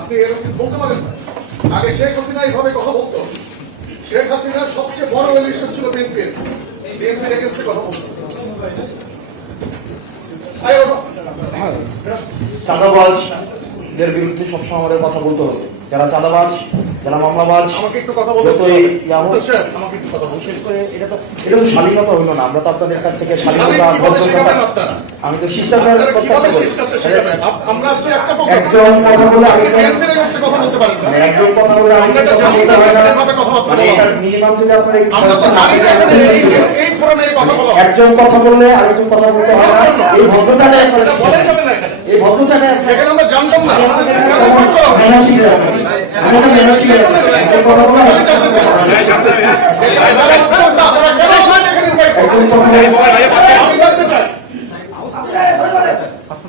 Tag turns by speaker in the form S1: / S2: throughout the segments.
S1: আপনি এরকম বলতে পারেন? আগে শেখ হাসিনা এইভাবে কথা বলতো। শেখ হাসিনার সবচেয়ে বড় এলিশন ছিল বিএনপির কথা বলতো।
S2: চাঁদাবাজদের বিরুদ্ধে সবসময় আমাদের কথা বলতে হবে। যারা চাঁদাবাজ যারা মামলাবাজ
S1: আমাকে একটু কথা বলতে
S2: যতই হোক,
S1: মুফতি সাহেব, আমাকে একটু কথা
S2: বিশেষ করে এটা তো এটা তো স্বাধীনতা হইল না আমরা তো আপনাদের কাছ থেকে স্বাধীনতা ভদ্রতা-? আমি তো শিষ্টাচার প্রত্যাশা করি।
S1: শিষ্টাচার শেখাবেন? আপ- আমরা একটা
S2: একজন কথা বলে
S1: কথা বলতে পারেন না।
S2: মানে একজন কথা বলে
S1: আমরা
S2: কথা বলতে
S1: না,
S2: না।
S1: বলা
S2: এটা minimum যদি আপনার
S1: আমরা তো জানি না এই- এই- এই ফোরামে কথা বলা
S2: একজন কথা বললে আরেকজন কথা বলতে হয় না এই ভদ্রতাটা আপনারা
S1: এটা বলাই যাবে না
S2: এই ভদ্রতাটা
S1: এখানে আমরা জানতাম না আমাদের করা হয়।
S2: একজন কথা বলে
S1: আমি জানতে চাই। আপনারা উত্তরটা আপনারা কেন আমাদের এখানে invite করছেন?
S2: একজন কথা বলে
S1: আমি জানতে চাই।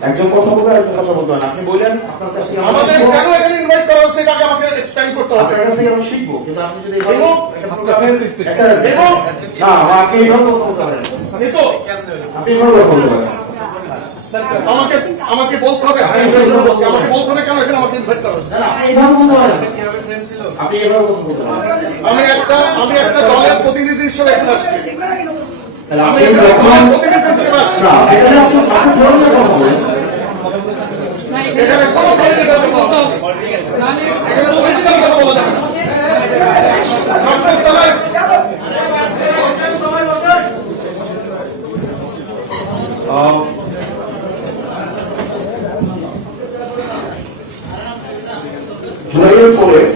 S2: একজন কথা বললে আরেকজন কথা বলতে না আপনি বললেন আপনার কাছ
S1: আমাদের কেন এখানে invite করা হচ্ছে এটা আমাকে explain করতে হবে।
S2: আপনার কাছ থেকে শিখব কিন্তু আপনি যদি
S1: এবং
S2: একটা-
S1: এবং
S2: না আপনি এইভাবে বলতে পারেন আপনি এইভাবে বলতে পারেন
S1: আমাকে আমাকে বলতে হবে আমাকে বলতে হবে কেন এখানে আমাকে ইনভাইট করা হচ্ছে আমি একটা আমি একটা দলের প্রতিনিধি হিসেবে এখানে আসছি। আমি একটা দলের প্রতিনিধি হিসেবে আসছি।
S2: এখানে
S1: কোনো পলিটিক্যাল কথা কথা না।